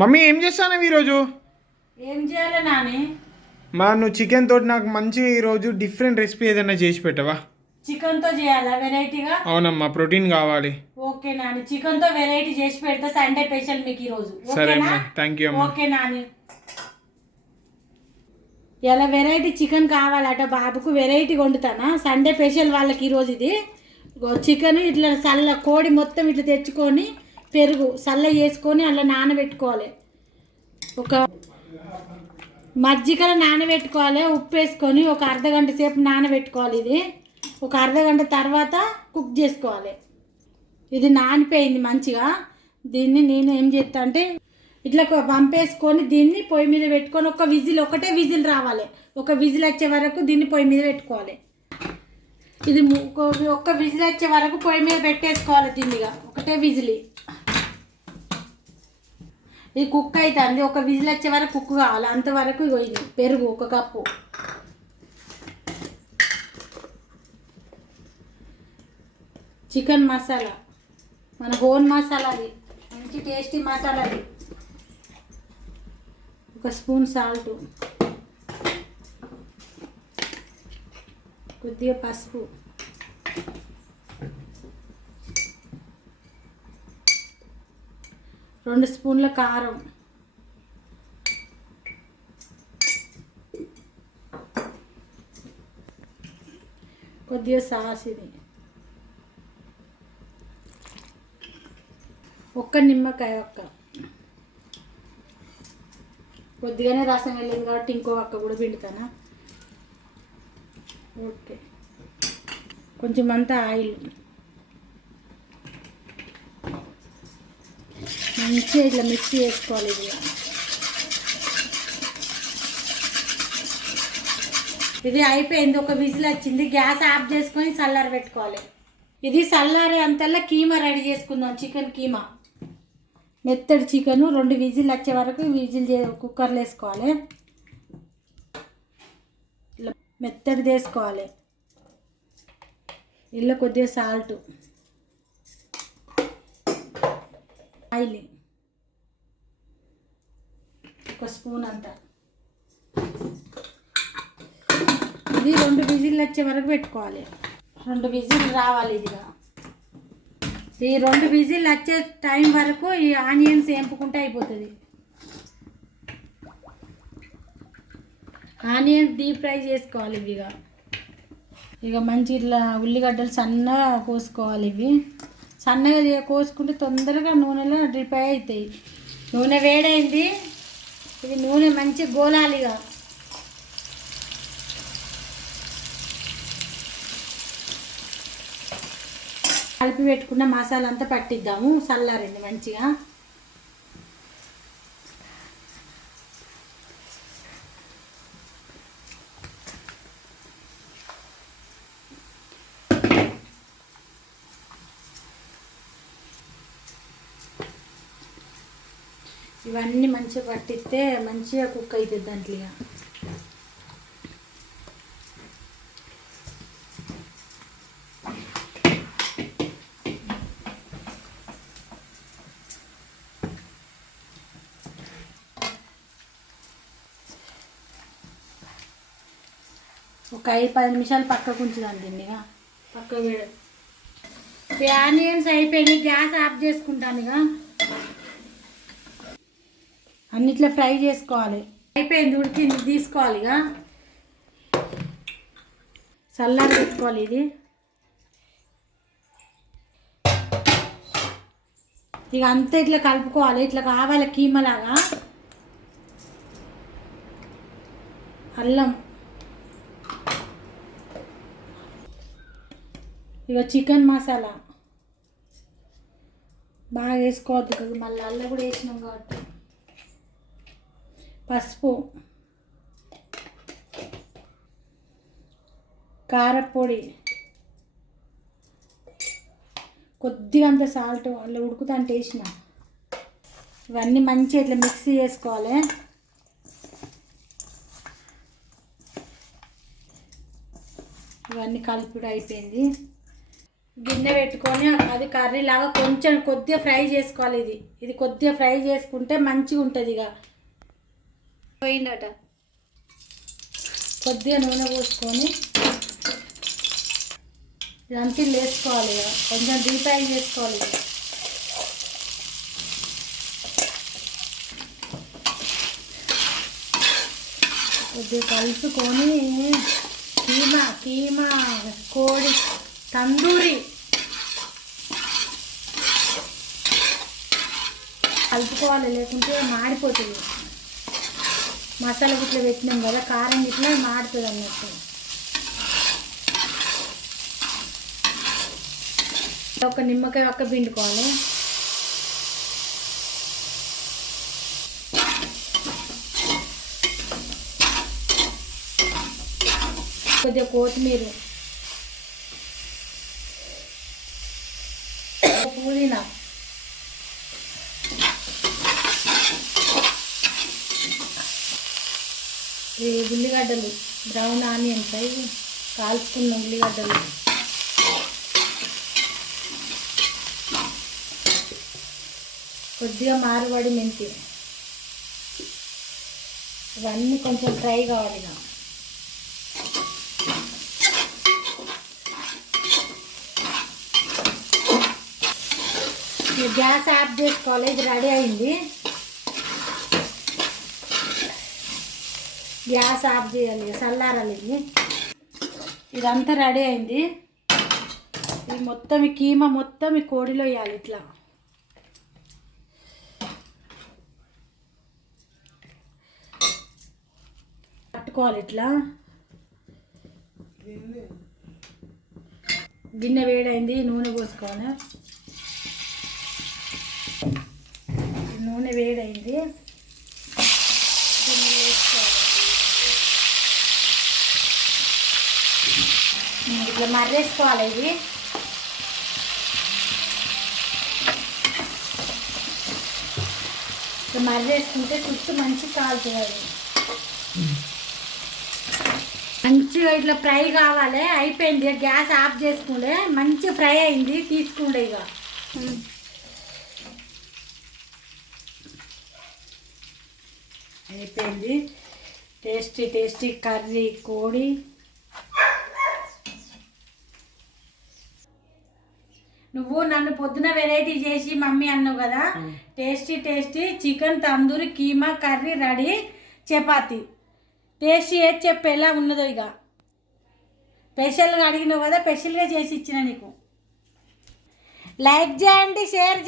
Mummy ఏం చేస్తాను ఈరోజు? ఏం చేయాలి నాని? నువ్వు చికెన్ తోటి నాకు మంచి ఈరోజు డిఫరెంట్ రెసిపీ ఏదైనా చేసి పెట్టవా? చికెన్ తో చేయాలా వెరైటీగా? అవునమ్మా, ప్రోటీన్ కావాలి. ఓకే నాని, చికెన్ తో వెరైటీ చేసి పెడతా. సండే స్పెషల్ మీకు ఈరోజు. సరే అమ్మా, థ్యాంక్ యూ అమ్మా. ఓకే నాని, ఇలా వెరైటీ చికెన్ కావాలట బాబుకు. వెరైటీ వండుతానా సండే స్పెషల్ వాళ్ళకి ఈరోజు. ఇది చికెన్ ఇట్లా సల్ల కోడి మొత్తం ఇట్లా తెచ్చుకొని పెరుగు సల్ల వేసుకొని అలా నానబెట్టుకోవాలి. ఒక మజ్జిగలో నానబెట్టుకోవాలి. ఉప్పు వేసుకొని ఒక అర్ధగంట సేపు నానబెట్టుకోవాలి. ఇది ఒక అర్ధగంట తర్వాత కుక్ చేసుకోవాలి. ఇది నానిపోయింది మంచిగా. దీన్ని నేను ఏం చేస్తా అంటే ఇట్లా పంపేసుకొని దీన్ని పొయ్యి మీద పెట్టుకొని ఒకటే విజిల్ రావాలి. ఒక విజిల్ వచ్చే వరకు దీన్ని పొయ్యి మీద పెట్టుకోవాలి. ఇది ఒక్క విజిల్ వచ్చే వరకు పొయ్యి మీద పెట్టేసుకోవాలి. దీన్నిగా ఒకటే విజిల్. ఇది కుక్ అవుతుంది. ఒక విజిల్ వచ్చే వరకు కుక్ కావాలి. అంతవరకు ఇది పెరుగు ఒక కప్పు, చికెన్ మసాలా మన హోన్ మసాలా, అది మంచి టేస్టీ మసాలా. అది ఒక స్పూన్ సాల్ట్, కొద్దిగా పసుపు, రెండు స్పూన్ల కారం, కొద్దిగా సాస్, ఇది ఒక్క నిమ్మకాయ కొద్దిగానే రసం వెళ్ళింది కాబట్టి ఇంకో ఒక్క కూడా పిండుతానా. ఓకే, కొంచెం అంతా ఆయిల్ మంచిగా ఇట్లా మిక్స్ చేసుకోవాలి. ఇది అయిపోయింది. ఒక విజిల్ వచ్చింది. గ్యాస్ ఆఫ్ చేసుకొని చల్లారి పెట్టుకోవాలి. ఇది చల్లారే అంతల్లా కీమా రెడీ చేసుకుందాం. చికెన్ కీమా, మెత్తడి చికెను 2 విజిల్ వచ్చే వరకు కుక్కర్లో వేసుకోవాలి. ఇట్లా మెత్తడి వేసుకోవాలి. ఇలా కొద్దిగా సాల్ట్, ఆయిల్ ఒక స్పూన్ అంతా. ఇది 2 విజిల్ వచ్చే వరకు పెట్టుకోవాలి. 2 విజిల్ రావాలి. ఇదిగా ఈ 2 విజిల్ వచ్చే టైం వరకు ఈ ఆనియన్స్ వేపుకుంటే అయిపోతుంది. ఆనియన్స్ డీప్ ఫ్రై చేసుకోవాలి. ఇక మంచి ఇట్లా ఉల్లిగడ్డలు సన్నగా కోసుకోవాలి. ఇవి సన్నగా కోసుకుంటే తొందరగా నూనెలో డ్రిప్ అవుతాయి. నూనె వేడైంది. ఇది నూనె మంచి గోలాలిగా. కలిపి పెట్టుకున్న మసాలా అంతా పట్టిద్దాము. చల్లారండి మంచిగా. ఇవన్నీ మంచిగా పట్టిస్తే మంచిగా కుక్ అవుతుంది దాంట్లో. ఒక 5-10 నిమిషాలు పక్కకు ఉంచుదాం దీన్ని. పక్క ఆనియన్స్ అయిపోయినాయి. గ్యాస్ ఆఫ్ చేసుకుంటాను. ఇక అన్నిట్లో ఫ్రై చేసుకోవాలి. అయిపోయింది, ఉడికింది. తీసుకోవాలి. చల్లారి పెట్టుకోవాలి. ఇది ఇక అంతా ఇట్లా కలుపుకోవాలి. ఇట్లా కావాలి కీమలాగా. అల్లం, ఇక చికెన్ మసాలా బాగా వేసుకోవద్దు కదా, మళ్ళీ అల్లం కూడా వేసినాం కాబట్టి. పసుపు, కారపొడి, కొద్దిగా అంత సాల్ట్ అలా ఉడుకుతా అంటే వేసిన. ఇవన్నీ మంచిగా ఇట్లా మిక్సీ చేసుకోవాలి. ఇవన్నీ కలిపి అయిపోయింది. గిన్నె పెట్టుకొని అది కర్రీ లాగా కొంచెం కొద్దిగా ఫ్రై చేసుకోవాలి. ఇది కొద్దిగా ఫ్రై చేసుకుంటే మంచిగా ఉంటుంది. ఇక పోయిందట. కొద్దిగా నూనె పోసుకొని ఇదంతా వేసుకోవాలి. ఇక కొంచెం డీప్ ఫ్రై చేసుకోవాలి. కొద్దిగా కలుపుకొని కీమా కోడి తందూరి కలుపుకోవాలి, లేకుంటే మాడిపోతుంది. మసాలా గిట్ల పెట్టినాం కదా, కారం గిట్ల మాడుతుంది అన్నట్టు. ఒక నిమ్మకాయ ఒక్క పిండుకోవాలి. కొద్దిగా కొత్తిమీర, పుదీనా, ఉల్లిగడ్డలు, బ్రౌన్ ఆనియన్స్ అవి కాల్చుకున్న ఉల్లిగడ్డలు, కొద్దిగా మారుబడి మెంతి, ఇవన్నీ కొంచెం ఫ్రై కావాలి. గ్యాస్ ఆఫ్ చేసుకోవాలి. ఇది రెడీ అయింది. గ్యాస్ ఆఫ్ చేయాలి, చల్లారాలి. ఇదంతా రెడీ అయింది. ఇది మొత్తం ఈ కీమా మొత్తం ఈ కోడిలో వేయాలి. ఇట్లా పట్టుకోవాలి. ఇట్లా గిన్నె వేడైంది, నూనె పోసుకోవాలి. నూనె వేడైంది, ఇట్లా మర్రేసుకోవాలి. ఇది ఇట్లా మర్రేసుకుంటే చుట్టూ మంచిగా కాలుతుంది. మంచిగా ఇట్లా ఫ్రై కావాలి. అయిపోయింది, గ్యాస్ ఆఫ్ చేసుకుంటే మంచిగా ఫ్రై అయింది. తీసుకుండే ఇక అయిపోయింది. టేస్టీ టేస్టీ కర్రీ కోడి. నువ్వు నన్ను పొద్దున వెరైటీ చేసి మమ్మీ అన్నావు కదా, tasty tasty chicken tandoori keema curry ready. Chapati tasty ఏది చెప్పు ఎలా ఉన్నదో. ఇక స్పెషల్గా అడిగినావు కదా, స్పెషల్గా చేసి ఇచ్చిన నీకు. లైక్ చేయండి, షేర్ చేయండి.